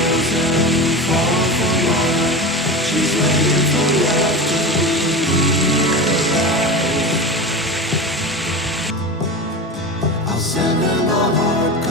doesn't fall for more. She's waiting for love to be alive. I'll send her my heart.